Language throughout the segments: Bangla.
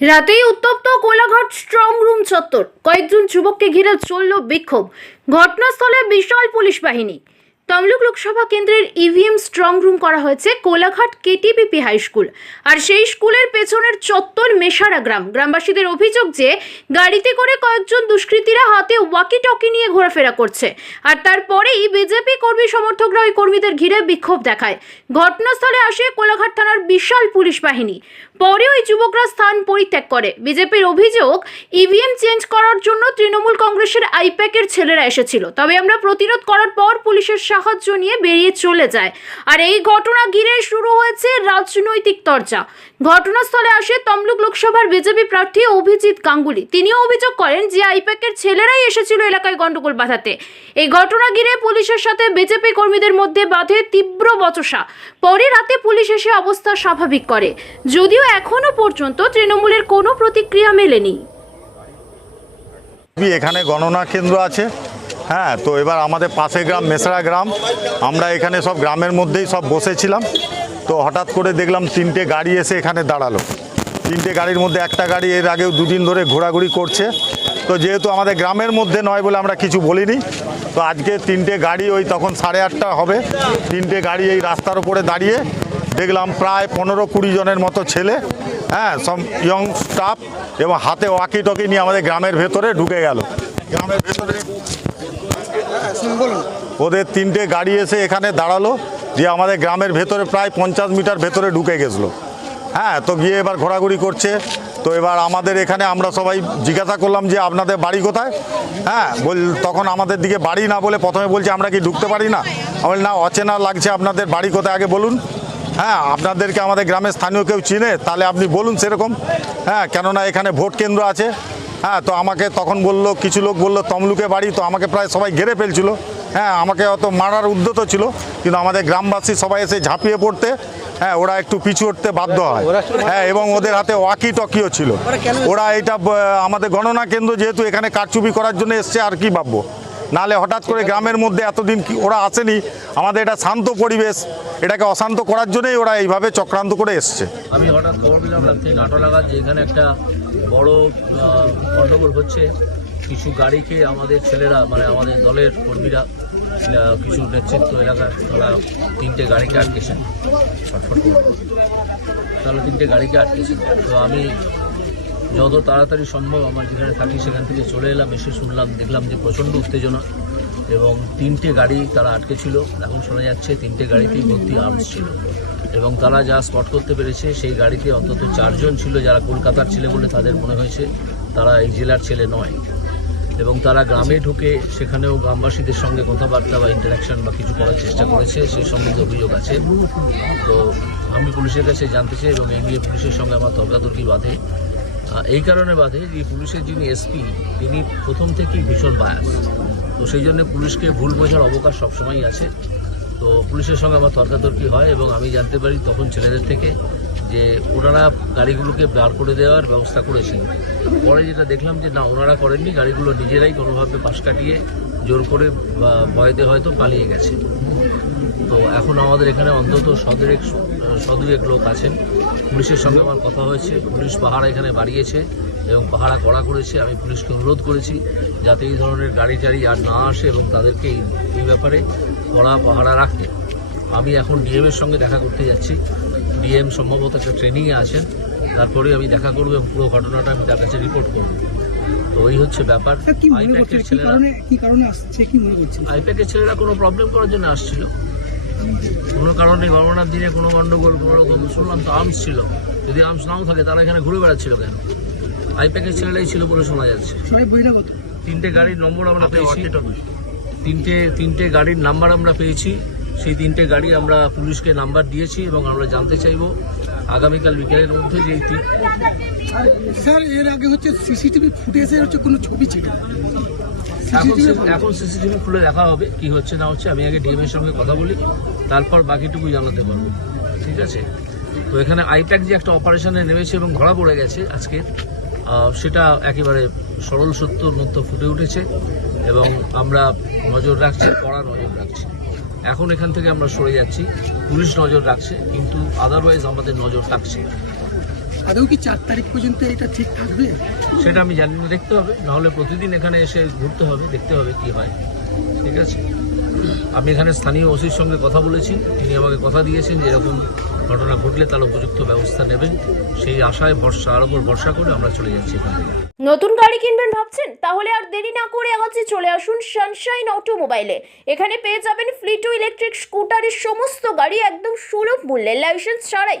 রাতেই উত্তপ্ত কোলাঘাট স্ট্রং রুম চত্বর। কয়েকজন যুবককে ঘিরে চলল বিক্ষোভ। ঘটনাস্থলে বিশাল পুলিশ বাহিনী। তমলুক লোকসভা কেন্দ্রের ইভিএম স্ট্রং রুম করা হয়েছে কোলাঘাট কেটিপিপি হাই স্কুল আর সেই স্কুলের পেছনের চত্বর মেশারা গ্রাম। গ্রামবাসীদের অভিযোগ যে, গাড়িতে করে কয়েকজন দুষ্কৃতীরা হাতে ওয়াকি টকি নিয়ে ঘোরাফেরা করছে। আর তারপরেই বিজেপি কর্মী সমর্থকরা ওই কর্মীদের ঘিরে বিক্ষোভ দেখায়। ঘটনাস্থলে আসে কোলাঘাট থানার বিশাল পুলিশ বাহিনী। পরে ওই যুবকরা স্থান পরিত্যাগ করে। বিজেপির অভিযোগ ইভিএম চেঞ্জ করার জন্য তৃণমূল কংগ্রেসের আইপ্যাকের ছেলেরা এসেছিল। তবে আমরা প্রতিরোধ করার পর পুলিশের সাহায্য নিয়ে বেরিয়ে চলে যায়। আর এই ঘটনা ঘিরে শুরু হয়েছে রাজনৈতিক চর্চা ঘটনাস্থলে আসে তমলুক লোকসভার বিজেপি প্রার্থী অভিজিৎ গাঙ্গুলি। তিনিও অভিযোগ করেন যে আইপ্যাকের ছেলেরাই এসেছিল এলাকায় গন্ডগোল বাঁধাতে। এই ঘটনা ঘিরে পুলিশের সাথে বিজেপি কর্মীদের মধ্যে বাঁধে তীব্র বচসা। পরে রাতে পুলিশ এসে অবস্থা স্বাভাবিক করে। যদিও এখনও পর্যন্ত তৃণমূলের কোনো প্রতিক্রিয়া মেলেনি। এখানে গণনা কেন্দ্র আছে। হ্যাঁ তো এবার আমাদের পাশে গ্রাম মেসরা গ্রাম। আমরা এখানে সব গ্রামের মধ্যেই সব বসেছিলাম। তো হঠাৎ করে দেখলাম তিনটে গাড়ি এসে এখানে দাঁড়াল। তিনটে গাড়ির মধ্যে একটা গাড়ি এর আগেও দুদিন ধরে ঘোরাঘুরি করছে। তো যেহেতু আমাদের গ্রামের মধ্যে নয় বলে আমরা কিছু বলিনি, তো আজকে তিনটে গাড়ি ওই তখন সাড়ে আটটা হবে। তিনটে গাড়ি এই রাস্তার উপরে দাঁড়িয়ে দেখলাম প্রায় পনেরো কুড়ি জনের মতো ছেলে হ্যাঁ সব ইয়ং স্টাফ এবং হাতে ওয়াকি টকি নিয়ে আমাদের গ্রামের ভেতরে ঢুকে গেল। গ্রামের ভেতরে ওদের তিনটে গাড়ি এসে এখানে দাঁড়াল, যে আমাদের গ্রামের ভেতরে প্রায় পঞ্চাশ মিটার ভেতরে ঢুকে গেছিল। হ্যাঁ তো গিয়ে এবার ঘোরাঘুরি করছে। তো এবার আমাদের এখানে আমরা সবাই জিজ্ঞাসা করলাম যে, আপনাদের বাড়ি কোথায়? হ্যাঁ বল তখন আমাদের দিকে বাড়ি না বলে প্রথমে বলছে, আমরা কি ঢুকতে পারি না? আমি না, অচেনা লাগছে আপনাদের বাড়ি কোথায়, আগে বলুন। হ্যাঁ আপনাদেরকে আমাদের গ্রামের স্থানীয় কেউ চিনে, তাহলে আপনি বলুন সেরকম। হ্যাঁ কেননা এখানে ভোট কেন্দ্র আছে। হ্যাঁ তো আমাকে তখন বলল কিছু লোক বলল তমলুকে বাড়ি তো আমাকে প্রায় সবাই ঘেরে ফেলছিল। হ্যাঁ আমাকে অত মারার উদ্যত ছিল কিন্তু আমাদের গ্রামবাসী সবাই এসে ঝাঁপিয়ে পড়তে হ্যাঁ ওরা একটু পিছু উঠতে বাধ্য হয়। হ্যাঁ এবং ওদের হাতে ওয়াকি টকিও ছিল। ওরা এটা আমাদের গণনা কেন্দ্র যেহেতু এখানে কারচুপি করার জন্য এসছে আর কি ভাববো? নালে হঠাৎ করে গ্রামের মধ্যে এতদিন কি ওরা আসেনি, আমাদের এটা শান্ত পরিবেশ, এটাকে অশান্ত করার জন্যই ওরা এইভাবে চক্রান্ত করে এসছে। আমি হঠাৎ খবর পেলাম রাত্রে নাটো লাগাত যে এখানে একটা বড় গণ্ডগোল হচ্ছে, কিছু গাড়িকে আমাদের ছেলেরা মানে আমাদের দলের কর্মীরা কিছু নেতৃত্ব এলাকার তারা তিনটে গাড়িকে আটকেছেন তাহলে তিনটে গাড়িকে আটকেছেন তো আমি যত তাড়াতাড়ি সম্ভব আমার যেখানে থাকি সেখান থেকে চলে এলাম, এসে শুনলাম, দেখলাম যে প্রচণ্ড উত্তেজনা এবং তিনটে গাড়ি তারা আটকে ছিল। এখন শোনা যাচ্ছে তিনটে গাড়িতেই ভর্তি আর্মস ছিল। এবং তারা যা স্পট করতে পেরেছে, সেই গাড়িতে অন্তত চারজন ছিল যারা কলকাতার ছেলে বলে তাদের মনে হয়েছে। তারা এই জেলার ছেলে নয়। এবং তারা গ্রামে ঢুকে সেখানেও গ্রামবাসীদের সঙ্গে কথাবার্তা বা ইন্টারাকশন বা কিছু করার চেষ্টা করেছে, সেই সম্বন্ধে অভিযোগ আছে। তো আমি পুলিশের কাছে জানতে চাই এবং নিয়ে পুলিশের সঙ্গে আমার তর্কাতর্কি বাঁধে। এই কারণে বাধে যে পুলিশের যিনি এসপি, তিনি প্রথম থেকেই ভীষণ বায়াস তো সেই জন্য পুলিশকে ভুল বোঝার অবকাশ সবসময়ই আছে। তো পুলিশের সঙ্গে আমার তর্কাতর্কি হয় এবং আমি জানতে পারি তখন ছেলেদের থেকে যে ওনারা গাড়িগুলোকে বার করে দেওয়ার ব্যবস্থা করেছেন। পরে যেটা দেখলাম যে না, ওনারা করেননি, গাড়িগুলো নিজেরাই কোনোভাবে পাশ কাটিয়ে জোর করে ভয়তে হয়তো পালিয়ে গেছে। তো এখন আমাদের এখানে অন্তত সদরেক সদুয়েক লোক আছেন। পুলিশের সঙ্গে আমার কথা হয়েছে। পুলিশ পাহারা এখানে বাড়িয়েছে এবং পাহারা কড়া করেছে। আমি পুলিশকে অনুরোধ করেছি যাতে এই ধরনের গাড়ি টাড়ি আর না আসে এবং তাদেরকে এই- ব্যাপারে কড়া পাহারা রাখতে আমি এখন ডিএমের সঙ্গে দেখা করতে যাচ্ছি। ডিএম সম্ভবত একটা ট্রেনিংয়ে আছেন। তারপরে আমি দেখা করব এবং পুরো ঘটনাটা আমি তার কাছে রিপোর্ট করব। তো ওই হচ্ছে ব্যাপার। আইপ্যাকের ছেলেরা কি কারণে আসছে? কি আইপ্যাকের ছেলেরা কোনো প্রবলেম করার জন্য আসছিল। কোনো কারণে গণনার দিনে কোনো গণ্ডগোল কোনো রকম শুনলাম তো আর্মস ছিল। যদি আর্মস নাও থাকে তারা এখানে ঘুরে বেড়াচ্ছিল কেন? আইপ্যাকের ছেলেরাই ছিল বলে শোনা যাচ্ছে। তিনটে গাড়ির নম্বর আমরা পেয়েছি। তিনটে তিনটে গাড়ির নাম্বার আমরা পেয়েছি। সেই তিনটে গাড়ি আমরা পুলিশকে নাম্বার দিয়েছি এবং আমরা জানতে চাইব। আগামীকাল বিকেলের মধ্যে যে তিন- স্যার এর আগে হচ্ছে সিসিটিভি ফুটেজে হচ্ছে কোনো ছবি ছিল এখন সিসিটিভি খুলে দেখা হবে কি হচ্ছে না হচ্ছে। আমি আগে ডিএম এর সঙ্গে কথা বলি তারপর বাকিটুকু জানাতে পারব। ঠিক আছে? তো এখানে আইপ্যাক যে একটা অপারেশনে নেমেছে এবং ধরা পড়ে গেছে আজকে সেটা একেবারে সরল সত্যর মধ্যে ফুটে উঠেছে এবং আমরা নজর রাখছি কড়া নজর রাখছি। এখন এখান থেকে আমরা সরে যাচ্ছি। পুলিশ নজর রাখছে কিন্তু আদারওয়াইজ আমাদের নজর রাখছে আদৌ কি চার তারিখ পর্যন্ত এটা ঠিক থাকবে? সেটা আমি জানি না দেখতে হবে। নাহলে প্রতিদিন এখানে এসে ঘুরতে হবে দেখতে হবে কি হয়। ঠিক আছে? আমি এখানে স্থানীয় ওসির সঙ্গে কথা বলেছি। তিনি আমাকে কথা দিয়েছেন যে এরকম ঘটনা ঘটলে তার উপযুক্ত ব্যবস্থা নেবেন। সেই আশায় ভরসা আর উপর ভরসা করে আমরা চলে যাচ্ছি এখান থেকে। নতুন গাড়ি কিনবেন ভাবছেন? তাহলে আর দেরি না করে আজই চলে আসুন সানশাইন অটোমোবাইলে এখানে পেয়ে যাবেন ফ্লিটো ইলেকট্রিক স্কুটারের সমস্ত গাড়ি একদম সুলভ মূল্যে। লাইসেন্স ছাড়াই।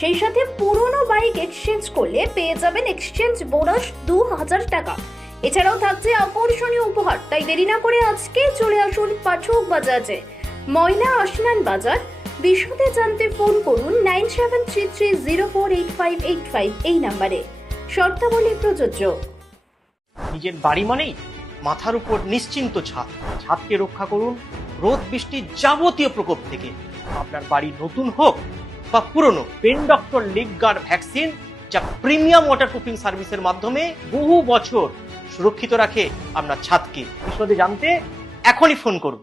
সেই সাথে পুরনো বাইক এক্সচেঞ্জ করলে পেয়ে যাবেন এক্সচেঞ্জ বোনাস দু হাজার টাকা। এছাড়াও থাকছে আকর্ষণীয় উপহার, তাই দেরি না করে আজকে চলে আসুন পাঠক বাজাজে। ময়না আসনান বাজার, বিশদে জানতে ফোন করুন nine seven three three zero four eight five eight five এই নাম্বারে। শর্তাবলী প্রযোজ্য। নিজের বাড়ি মানেই মাথার উপর নিশ্চিন্ত ছাদ। ছাদকে রক্ষা করুন রোদ বৃষ্টির যাবতীয় প্রকোপ থেকে। আপনার বাড়ি নতুন হোক বা পুরনো pen doctor leak guard vaccine, যা প্রিমিয়াম ওয়াটার প্রুফিং সার্ভিসের মাধ্যমে বহু বছর সুরক্ষিত রাখে আপনার ছাদকে। বিশদে জানতে এখনই ফোন করুন।